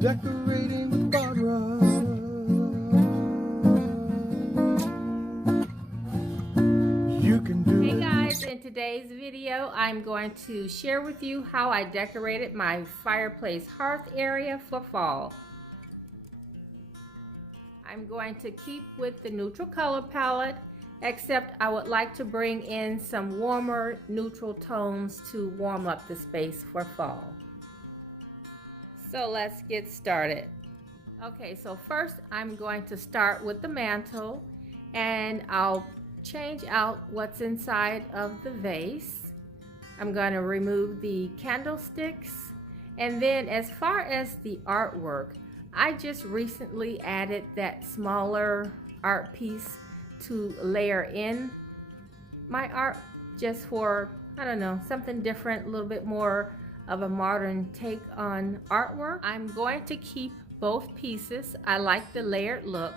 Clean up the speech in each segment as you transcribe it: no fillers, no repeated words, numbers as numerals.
decorating with Barbara. You can do it. Hey guys, in today's video I'm going to share with you how I decorated my fireplace hearth area for fall. I'm going to keep with the neutral color palette, except I would like to bring in some warmer neutral tones to warm up the space for fall. So let's get started. Okay, so first I'm going to start with the mantle, and I'll change out what's inside of the vase. I'm going to remove the candlesticks, and then as far as the artwork, I just recently added that smaller art piece to layer in my art, just for, I don't know, something different, a little bit more of a modern take on artwork. I'm going to keep both pieces. I like the layered look,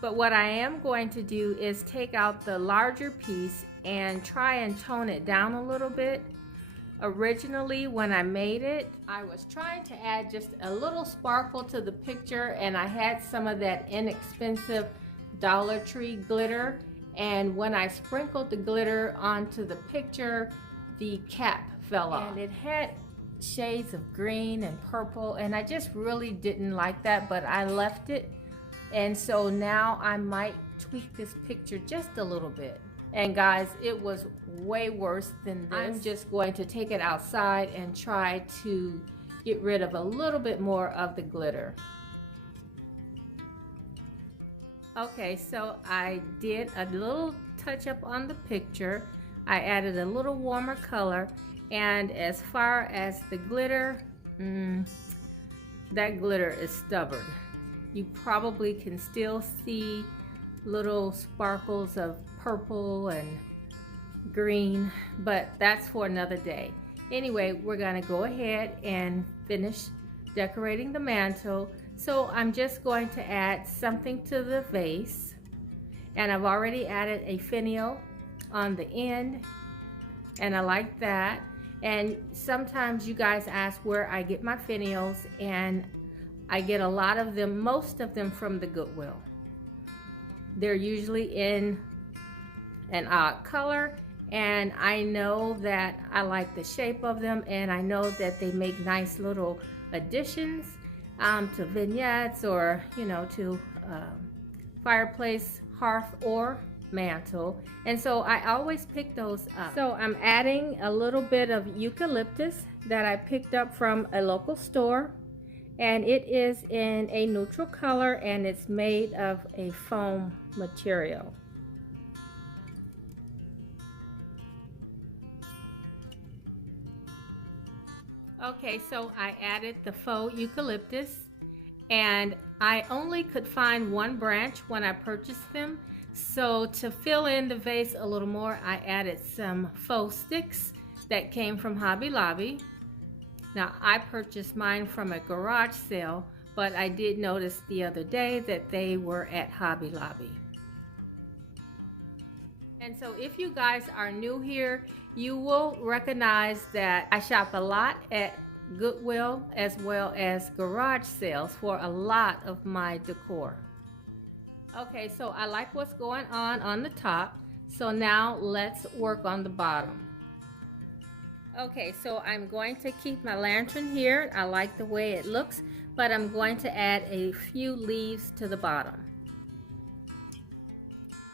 but what I am going to do is take out the larger piece and try and tone it down a little bit. Originally, when I made it, I was trying to add just a little sparkle to the picture, and I had some of that inexpensive Dollar Tree glitter, and when I sprinkled the glitter onto the picture, the cap fell off, and it had shades of green and purple, and I just really didn't like that, but I left it. And so now I might tweak this picture just a little bit. And guys, it was way worse than this. I'm just going to take it outside and try to get rid of a little bit more of the glitter. Okay, so I did a little touch up on the picture. I added a little warmer color, and as far as the glitter, that glitter is stubborn. You probably can still see little sparkles of purple and green, but that's for another day. Anyway, we're gonna go ahead and finish decorating the mantle. So I'm just going to add something to the vase, and I've already added a finial on the end, and I like that. And sometimes you guys ask where I get my finials, and I get a lot of them, most of them from the Goodwill. They're usually in an odd color, and I know that I like the shape of them, and I know that they make nice little additions to vignettes, or to fireplace, hearth, or mantle. And so I always pick those up. So I'm adding a little bit of eucalyptus that I picked up from a local store, and it is in a neutral color, and it's made of a foam material. Okay, so I added the faux eucalyptus, and I only could find one branch when I purchased them. So to fill in the vase a little more, I added some faux sticks that came from Hobby Lobby. Now, I purchased mine from a garage sale, but I did notice the other day that they were at Hobby Lobby. And so if you guys are new here, you will recognize that I shop a lot at Goodwill as well as garage sales for a lot of my decor. Okay, so I like what's going on the top. So now let's work on the bottom. Okay, so I'm going to keep my lantern here. I like the way it looks, but I'm going to add a few leaves to the bottom.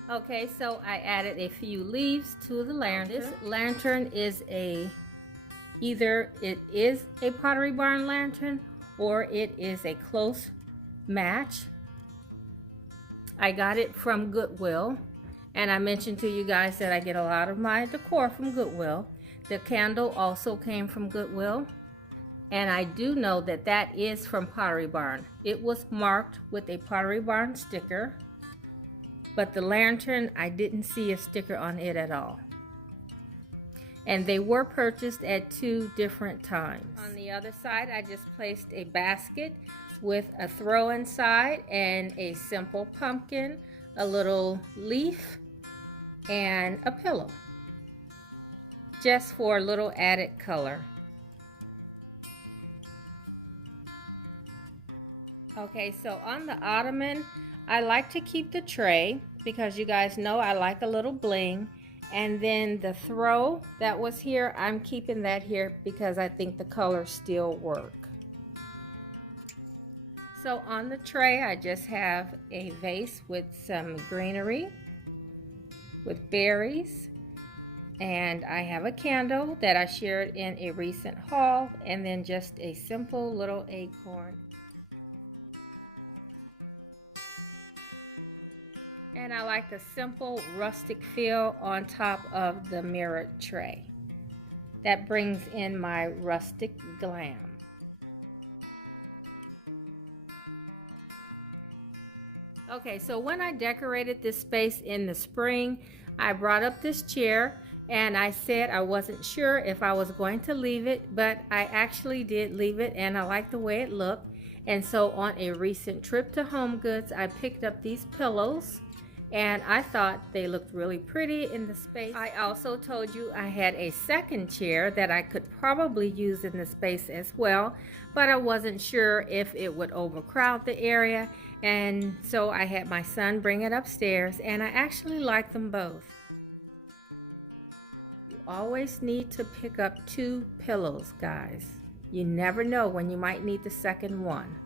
Okay, so I added a few leaves to the lantern. This lantern is either it is a Pottery Barn lantern, or it is a close match. I got it from Goodwill, and I mentioned to you guys that I get a lot of my decor from Goodwill. The candle also came from Goodwill, and I do know that that is from Pottery Barn. It was marked with a Pottery Barn sticker, but the lantern, I didn't see a sticker on it at all. And they were purchased at 2 different times. On the other side, I just placed a basket with a throw inside and a simple pumpkin, a little leaf, and a pillow, just for a little added color. Okay, so on the ottoman, I like to keep the tray because you guys know I like a little bling. And then the throw that was here, I'm keeping that here because I think the colors still work. So on the tray, I just have a vase with some greenery, with berries, and I have a candle that I shared in a recent haul, and then just a simple little acorn. And I like the simple rustic feel on top of the mirrored tray. That brings in my rustic glam. Okay, so when I decorated this space in the spring, I brought up this chair and I said I wasn't sure if I was going to leave it, but I actually did leave it and I like the way it looked. And so on a recent trip to Home Goods, I picked up these pillows and I thought they looked really pretty in the space. I also told you I had a second chair that I could probably use in the space as well, but I wasn't sure if it would overcrowd the area, and so I had my son bring it upstairs, and I actually like them both. You always need to pick up 2 pillows, guys. You never know when you might need the second one.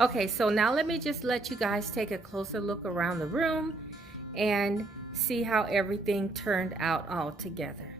Okay, so now let me just let you guys take a closer look around the room and see how everything turned out all together.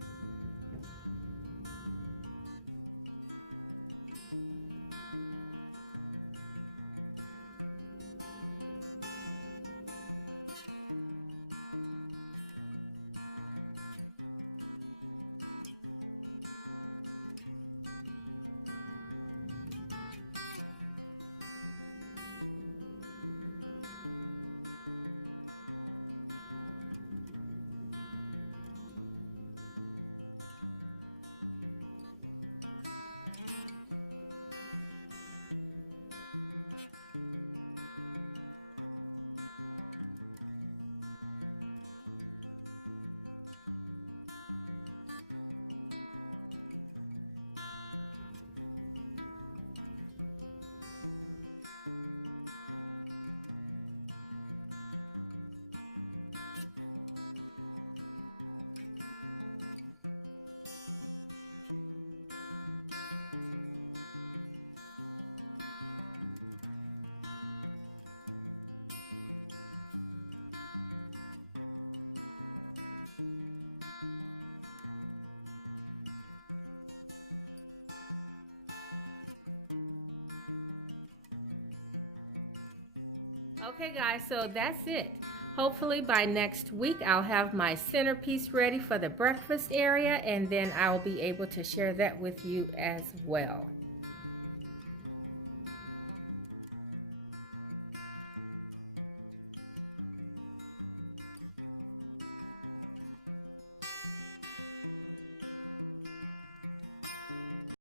Okay guys, so that's it. Hopefully by next week I'll have my centerpiece ready for the breakfast area, and then I'll be able to share that with you as well.